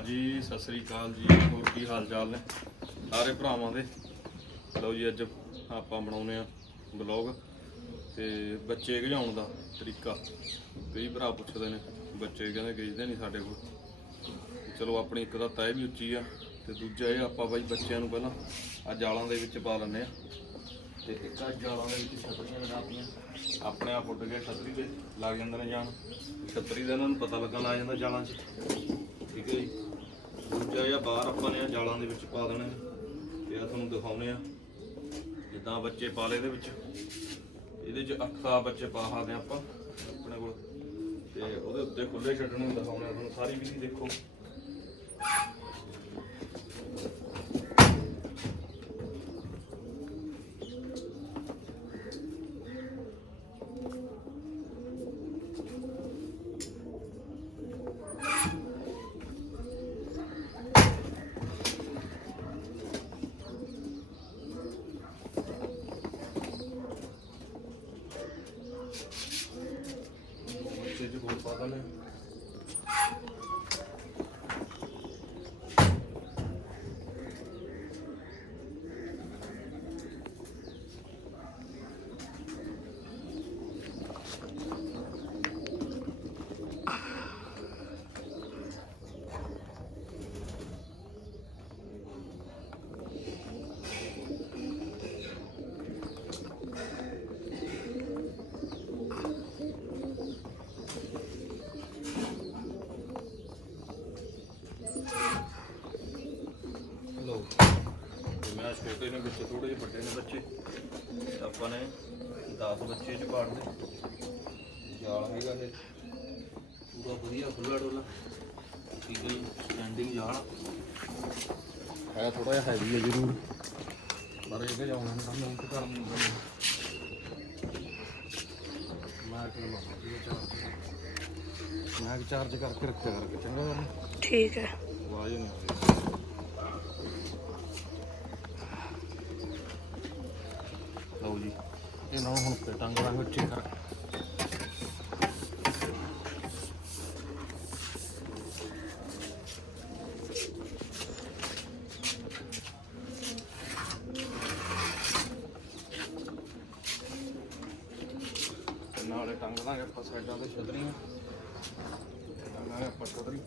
ਹਾਂਜੀ ਸਤਿ ਸ੍ਰੀ ਅਕਾਲ ਜੀ, ਹੋਰ ਕੀ ਹਾਲ ਚਾਲ ਨੇ? ਸਾਰੇ ਭਰਾਵਾਂ ਦੇ। ਲਓ ਜੀ, ਅੱਜ ਆਪਾਂ ਬਣਾਉਨੇ ਆ ਬਲੌਗ ਤੇ ਬੱਚੇ ਗਜਾਉਣ ਦਾ ਤਰੀਕਾ। ਕਈ ਭਰਾ ਪੁੱਛਦੇ ਨੇ, ਬੱਚੇ ਕਹਿੰਦੇ ਗੇਜਦੇ ਨਹੀਂ ਸਾਡੇ ਕੋਲ। ਚਲੋ, ਆਪਣੀ ਇੱਕ ਤਾਂ ਤੈ ਵੀ ਉੱਚੀ ਆ ਤੇ ਦੂਜਾ ਇਹ ਆਪਾਂ ਬਾਈ ਬੱਚਿਆਂ ਨੂੰ ਪਹਿਲਾਂ ਆ ਜਾਲਾਂ ਦੇ ਵਿੱਚ ਪਾ ਲੈਂਦੇ ਆ। ਤੇ ਇੱਕ ਆ ਜਾਲਾਂ ਦੇ ਵਿੱਚ ਛਤਰੀਆਂ ਲਗਾਤੀਆਂ। ਆਪਣੇ ਆਪ ਉੱਡ ਕੇ ਛਤਰੀ ਦੇ, ਲੱਗ ਜਾਂਦੇ ਨੇ ਜਾਣ। ਛਤਰੀ ਦਾ ਇਹਨਾਂ ਨੂੰ ਪਤਾ ਲੱਗਣ ਲੱਗ ਜਾਂਦਾ ਜਾਲਾਂ 'ਚ। ਠੀਕ ਹੈ ਜੀ। ਦੂਜਾ ਇਹ ਬਾਹਰ ਆਪਾਂ ਨੇ ਜਾਲਾਂ ਦੇ ਵਿੱਚ ਪਾ ਦੇਣਾ। ਨੇ ਤੇ ਆ ਤੁਹਾਨੂੰ ਦਿਖਾਉਨੇ ਆ। ਜਿੱਦਾਂ ਬੱਚੇ ਪਾ ਲਏ ਇਹਦੇ ਵਿੱਚ। ਇਹਦੇ 'ਚ ਅੱਖਾਂ ਬੱਚੇ ਪਾ ਸਕਦੇ ਆਪਾਂ, ਆਪਣੇ ਕੋਲ। ਤੇ ਉਹਦੇ ਉੱਤੇ ਖੁੱਲੇ ਛੱਡਣੇ ਦਿਖਾਉਣੇ ਆ ਤੁਹਾਨੂੰ ਸਾਰੀ ਵਿਧੀ ਦੇਖੋ ਬੱਚੇ 'ਚ ਹੋਰ ਪਾ ਦੇਣੇ ਲਓ ਤੇ ਮੈਂ ਛੋਟੇ ਨੇ ਵਿੱਚ ਥੋੜੇ ਜਿਹੇ ਵੱਡੇ ਨੇ ਬੱਚੇ। ਆਪਾਂ ਨੇ 10 ਬੱਚੇ ਚ ਪਾੜ ਦੇ ਜਾਲ ਹੈਗਾ ਇਹ। ਪੂਰਾ ਵਧੀਆ ਖੁੱਲਾ ਡੋਲਾ। ਹੈ ਸਟੈਂਡਿੰਗ ਜਾਲ। ਹੈ ਥੋੜਾ ਜਿਹਾ ਹੈਵੀ ਹੈ ਜ਼ਰੂਰ। ਪਰ ਇਹਦੇ ਜਾਉਣਾ ਨਹੀਂ ਕੰਮ ਉਹ ਕਰਨ ਨੂੰ ਮੈਂ ਚਾਰਜ। ਮੈਂ ਚਾਰਜ ਕਰਕੇ ਰੱਖਿਆ ਕਰਕੇ ਚੰਗਾ ਗੱਲ ਠੀਕ ਹੈ ਆਵਾਜ਼ ਨਹੀਂ ਆਉਂਦੀ ਲਓ ਜੀ। ਇਹਨਾਂ ਨੂੰ ਹੁਣ ਤੇ ਟੰਗ ਦਾਂਗੇ ਉੱਚੀ ਤੇ ਨਾਲੇ ਟੰਗ ਦਾਂਗੇ ਆਪਾਂ ਸਾਈਡਾਂ ਤੇ ਛਤਰੀਆਂ ਟੰਗਾਂਗੇ ਆਪਾਂ ਛਤਰੀ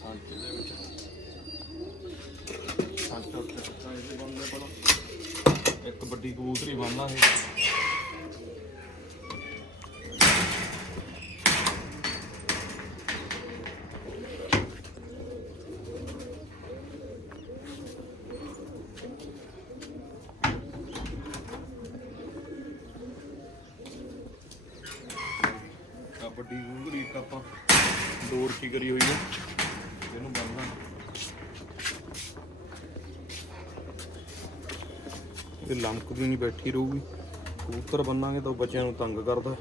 ਸੰਚ ਦੇ ਵਿੱਚ ਸੰਚ ਉੱਤੇ ਸੁੱਟਾਂ ਇਹਦੇ ਬੰਦੇ ਪਹਿਲਾਂ ਇੱਕ ਵੱਡੀ ਕਬੂਤਰੀ ਬੰਨਣਾ ਹੈ ਵੱਡੀ ਕਬੂਤਰੀ ਇੱਕ ਆਪਾਂ ਡੋਰ ਕੀ ਕਰੀ ਹੋਈ ਹੈ ਇਹਨੂੰ ਬੰਨਣਾ ਇਹ ਲੰਕਦੀ ਨਹੀਂ ਬੈਠੀ ਰਹੂਗੀ। ਕਬੂਤਰ ਬੰਨਾਂਗੇ ਤਾਂ ਉਹ ਬੱਚਿਆਂ ਨੂੰ ਤੰਗ ਕਰਦਾ।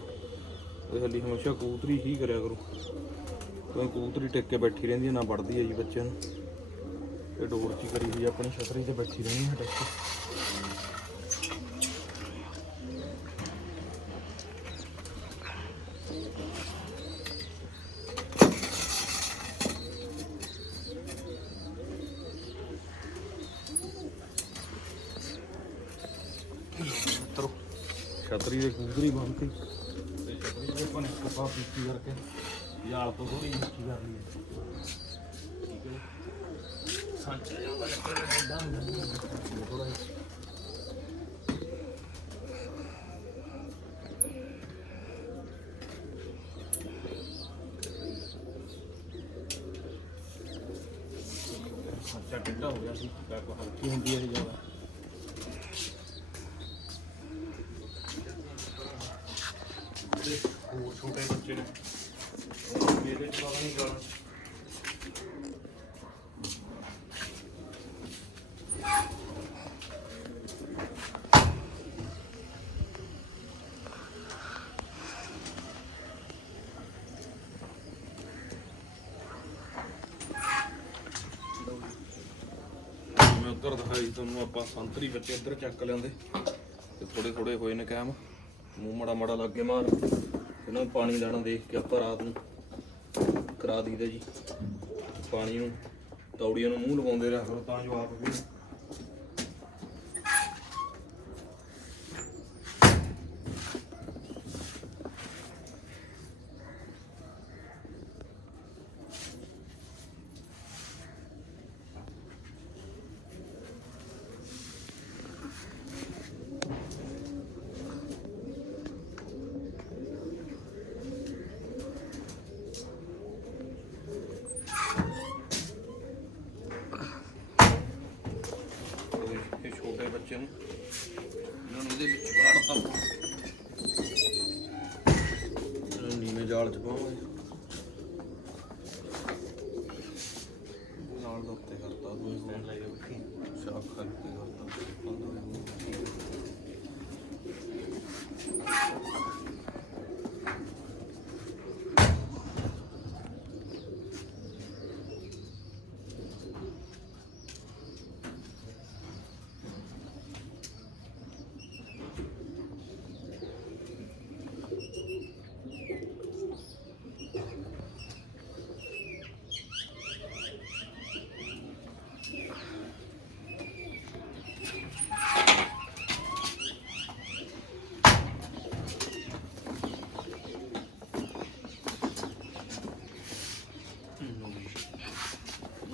ਇਹ ਲਈ ਹਮੇਸ਼ਾ ਕਬੂਤਰੀ ਹੀ ਕਰਿਆ ਕਰੋ। ਕਿਉਂਕਿ ਕਬੂਤਰੀ ਟਿਕ ਕੇ ਬੈਠੀ ਰਹਿੰਦੀ ਹੈ, ਨਾ ਵੜਦੀ ਹੈ ਜੀ ਬੱਚਿਆਂ ਨੂੰ। ਇਹ ਡੋਰ ਕੀ ਕਰੀ ਹੋਈ ਹੈ, ਆਪਣੀ ਛਤਰੀ ਤੇ ਬੈਠੀ ਰਹਿੰਦੀ ਹੈ ਟਿਕ ਕੇ ਛਤਰੀ ਦੇ ਕੂਦਰੀ ਬੰਨਤੀ ਤੇ ਛਤਰੀ ਦੇ ਆਪਾਂ ਨੇ ਕਪਾ ਪੀਤੀ ਕਰਕੇ ਯਾਰ ਤੋਂ ਥੋੜੀ ਉੱਚੀ ਕਰ ਲਈ ਠੀਕ ਹੈ ਸੰਚ ਜਾਂਦਾ ਥੋੜਾ ਥੋੜਾ ਸੰਚਾ ਟਿੱਡਾ ਹੋ ਗਿਆ ਸੀ ਬੈਕ ਹਲਕੀ ਹੁੰਦੀ ਹੈ ਇਹ ਜ਼ਿਆਦਾ ਤੇ ਹੋਰ ਛੋਟੇ ਬੱਚੇ ਨੇ ਉਹ ਵੀ ਇਹਦੇ ਚ ਪਤਾ ਨਹੀਂ ਗਾਣਾ ਮੈਂ ਉੱਧਰ ਦਿਖਾਈ ਤੁਹਾਨੂੰ ਆਪਾਂ ਸੰਤਰੀ ਬੱਚੇ ਇੱਧਰ ਚੱਕ ਲਿਆਂਦੇ। ਤੇ ਥੋੜੇ ਥੋੜੇ ਹੋਏ ਨੇ ਕਾਇਮ ਮੂੰਹ ਮੜਾ ਮੜਾ ਲੱਗੇ ਮਾਰ ਇਹਨਾਂ ਨੂੰ ਪਾਣੀ ਦਾਣਾ ਦੇਖ ਕੇ ਆਪਾਂ ਰਾਤ ਨੂੰ ਕਰਾ ਦਈਦਾ ਜੀ। ਪਾਣੀ ਨੂੰ, ਤੌੜੀਆਂ ਨੂੰ ਮੂੰਹ ਲਗਾਉਂਦੇ ਰਿਹਾ। ਕਰੋ ਤਾਂ ਜੋ ਆਪ ਵੀ ਇਹ ਨੂੰ। ਇਹਨਾਂ ਨੂੰ ਇਹਦੇ ਵਿੱਚ ਵਾੜਤਾ ਇਹਨਾਂ ਨੀਵੇਂ ਜਾਲ ਚ ਪਾਵਾਂਗੇ ਨਾਲ ਦਾ ਉੱਤੇ ਕਰਤਾ ਦੂਏ ਸਟੈਂਡ ਲਾਈ ਬੈਠੀ ਸ਼ਾਖ ਖਾਲੀ ਤੇ ਕਰਤਾ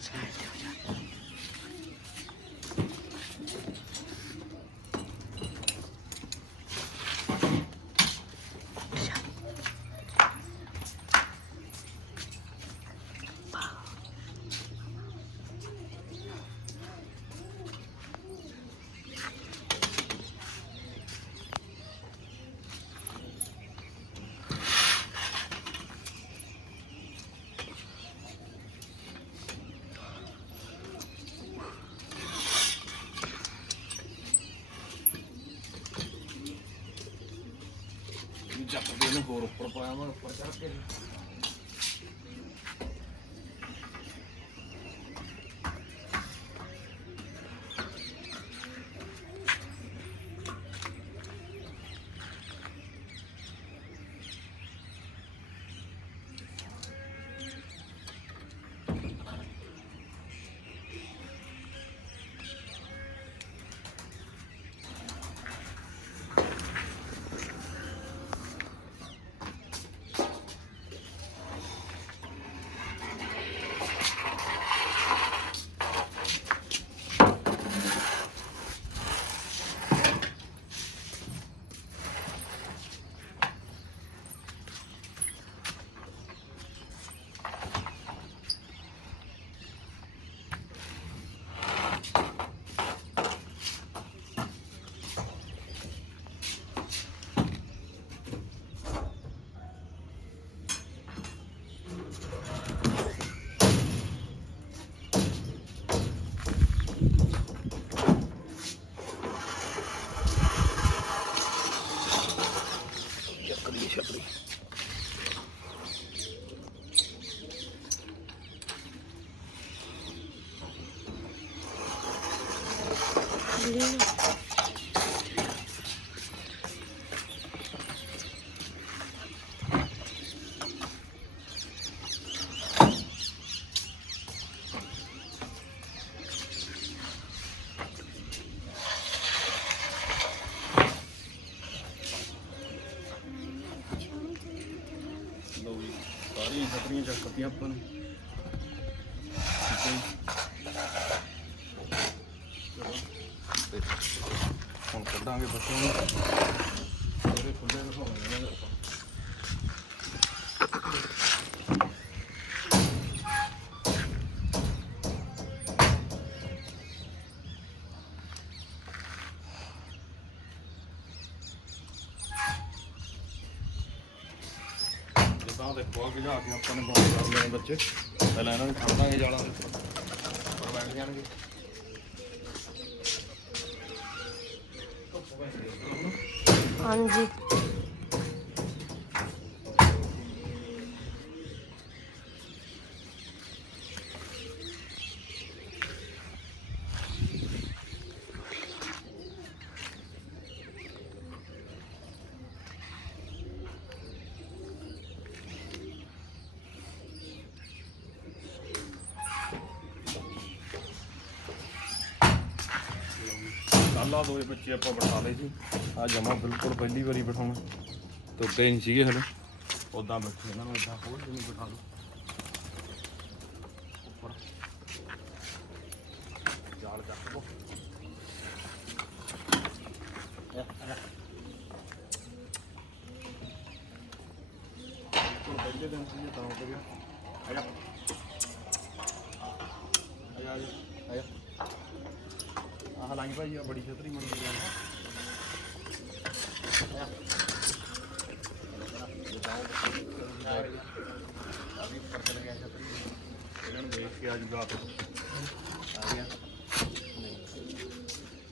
菜掉下。ਨੂੰ ਹੋਰ ਉੱਪਰ ਪਾਇਆ ਮੈਂ ਉੱਪਰ ਚੜ ਕੇ ਚੱਕਰੀ ਛਕਰੀ ਲਓ ਜੀ ਸਾਰੀਆਂ ਛਤਰੀਆਂ ਆਪਾਂ ਨੇ। ਹੁਣ ਕੱਢਾਂਗੇ ਬੱਚਿਆਂ ਨੂੰ। ਤਾਂ ਦੇਖੋ ਆ ਜਾ ਕੇ ਆਪਾਂ ਨੇ ਬਾਉਂਡ ਕਰ ਲਏ ਬੱਚੇ। ਪਹਿਲਾਂ ਇਹਨਾਂ ਨੂੰ ਛੱਡ ਦਾਂਗੇ ਜਾਲਾਂ ਦੇ ਉੱਪਰ ਬੈਠ ਜਾਣਗੇ। ਹਾਂਜੀ। ਕੱਲ੍ਹ ਆ ਦੋਏ ਬੱਚੇ ਆਪਾਂ ਬਿਠਾ ਲਏ ਸੀ। ਆ ਜਮਾ ਬਿਲਕੁਲ ਪਹਿਲੀ ਵਾਰੀ ਬਿਠਾਉਣਾ। ਤੁਰਦੇ ਨਹੀਂ ਸੀਗੇ ਹਲੇ ਉਦਾਂ ਬੈਠੇ ਇਹਨਾਂ ਨੂੰ, ਇਦਾਂ ਹੋਰ ਜਿਵੇਂ ਬਿਠਾ ਲਓ। ਉੱਪਰ। ਜਾਲ ਕਰ ਲਓ। ਪਹਿਲੇ ਦਿਨ ਸੀ ਤਾਂ ਹੋ ਗਿਆ ਆ ਜਾ ਆ ਜਾ ਆ ਜਾ ਆਹ ਲਾਈ ਭਾਈ ਆ ਬੜੀ ਛਤਰੀ ਮੰਡੀ ਹੋਈ ਆ। ਅਭੀ ਪਰ ਗਿਆ ਛਤਰੀ ਇਹਨਾਂ ਨੂੰ ਦੇਖ ਕੇ ਆ ਜੂਗਾ ਆਪ ਆ ਗਿਆ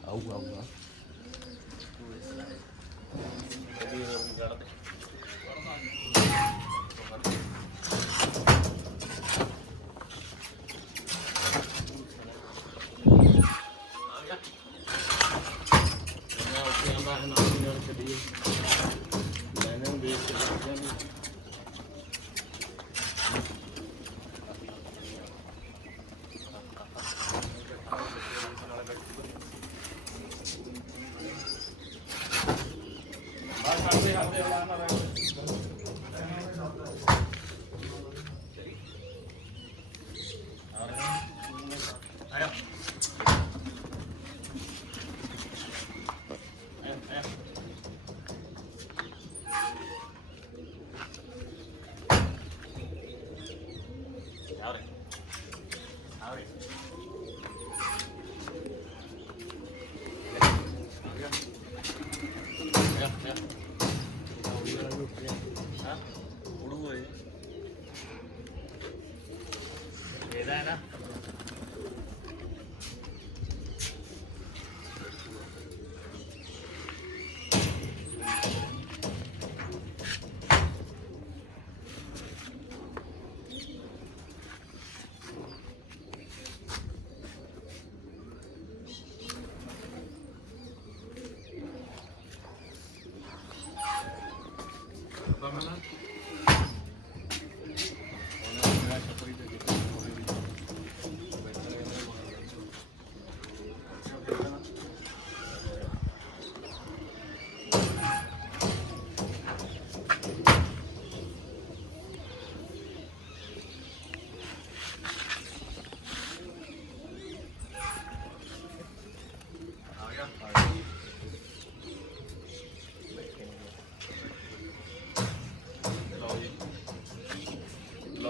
ਆਊਗਾ ਆਊਗਾ। ਇਹ ਹੋਰ ਵੀ ਚੜ੍ਹਦੇ ਮੈਂ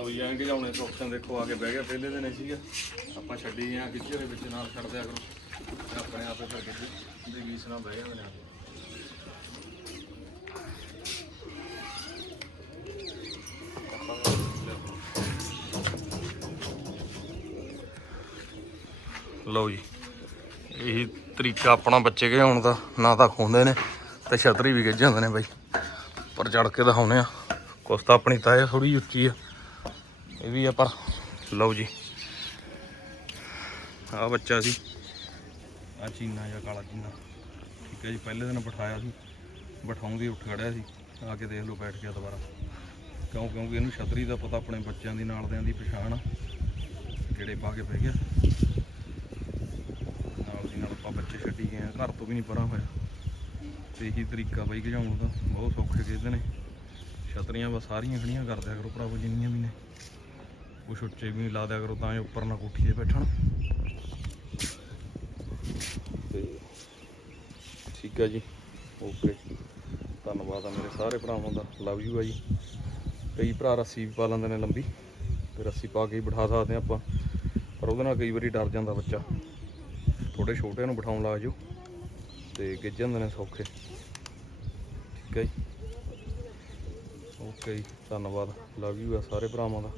ਲਓ ਜੀ ਐਂਗੇ ਜਾਉਣੇ ਤੋਂ ਦੇਖੋ ਆ ਕੇ ਬਹਿ ਗਿਆ, ਪਹਿਲੇ ਦਿਨ ਸੀਗਾ। ਆਪਾਂ ਛੱਡੀ ਆ ਖਿੱਚੇ ਹੋਏ ਵਿੱਚ ਨਾਲ ਛੱਡ ਦਿਆ ਕਰੋ। ਤੇ ਆਪਣੇ ਆਪੇ ਫਿਰ ਖਿੱਚੀ ਦੇ ਗੀਸ ਨਾਲ ਬਹਿ ਗਿਆ ਮੇਰੇ ਨਾਲ ਲਓ ਜੀ, ਇਹੀ ਤਰੀਕਾ ਆਪਣਾ ਬੱਚੇ ਘਿਆਉਣ ਦਾ ਨਾ ਤਾਂ ਖੋਂਦੇ ਨੇ ਤੇ ਛਤਰੀ ਵੀ ਗਿੱਜ ਜਾਂਦੇ ਨੇ ਬਾਈ। ਪਰ ਚੜ ਕੇ ਦਿਖਾਉਨੇ ਆ। ਕੁਛ ਤਾਂ ਆਪਣੀ ਤਾਂ ਥੋੜੀ ਉੱਚੀ ਆ। ਇਹ ਵੀ ਆ ਪਰ ਲਓ ਜੀ। ਆ ਬੱਚਾ ਸੀ। ਆ ਚੀਨਾ ਜਾਂ ਕਾਲਾ ਚੀਨਾ। ਠੀਕ ਹੈ ਜੀ, ਪਹਿਲੇ ਦਿਨ ਬਿਠਾਇਆ ਸੀ। ਬਿਠਾਉਂਦੀ ਉੱਠ ਖੜਿਆ ਸੀ। ਆ ਕੇ ਦੇਖ ਲਓ, ਬੈਠ ਗਿਆ ਦੁਬਾਰਾ। ਕਿਉਂ? ਕਿਉਂਕਿ ਇਹਨੂੰ ਛਤਰੀ ਦਾ ਪਤਾ ਆਪਣੇ ਬੱਚਿਆਂ ਦੀ ਨਾਲ ਦਿਆਂ ਦੀ ਪਛਾਣ ਆ। ਜਿਹੜੇ ਪਾ ਕੇ ਪੈ ਗਿਆ। ਨਾਲ ਦੀ ਨਾਲ ਆਪਾਂ ਬੱਚੇ ਛੱਡੀ ਗਏ ਆ। ਘਰ ਤੋਂ ਵੀ ਨਹੀਂ ਪਰਾਂ ਹੋਇਆ। ਤੇ ਇਹੀ ਤਰੀਕਾ ਬਾਈ ਗਜਾਉਣ ਦਾ। ਬਹੁਤ ਸੌਖੇ ਖੇਡਦੇ ਨੇ। ਛਤਰੀਆਂ ਬਸ ਸਾਰੀਆਂ ਖੜੀਆਂ ਕਰ ਦਿਆ ਕਰੋ ਭਰਾਵੋ, ਜਿੰਨੀਆਂ ਵੀ ਨੇ। ਕੁਛ ਉੱਚੇ ਵੀ ਲਾ ਦਿਆ ਕਰੋ, ਤਾਂ ਜੋ ਉੱਪਰ ਨਾ ਕੋਠੀ ਤੇ ਬੈਠਣ। ਤੇ ਠੀਕ ਹੈ ਜੀ। ਓਕੇ। ਧੰਨਵਾਦ ਆ ਮੇਰੇ ਸਾਰੇ ਭਰਾਵਾਂ ਦਾ। ਲਵ ਯੂ ਆ ਜੀ। ਕਈ ਭਰਾ ਰੱਸੀ ਵੀ ਪਾ ਲੈਂਦੇ ਨੇ ਲੰਬੀ। ਤੇ ਰੱਸੀ ਪਾ ਕੇ ਬਿਠਾ ਸਕਦੇ ਆ ਆਪਾਂ। ਪਰ ਉਹਦੇ ਨਾਲ ਕਈ ਵਾਰੀ ਡਰ ਜਾਂਦਾ ਬੱਚਾ। ਥੋੜੇ ਛੋਟਿਆਂ ਨੂੰ ਬਿਠਾਉਣ ਲੱਗ ਜਾਓ। ਤੇ ਗਿੱਜ ਜਾਂਦੇ ਨੇ ਸੌਖੇ। ਠੀਕ ਹੈ ਜੀ। ਓਕੇ ਜੀ। ਧੰਨਵਾਦ। ਲਵ ਯੂ ਆ ਸਾਰੇ ਭਰਾਵਾਂ ਦਾ।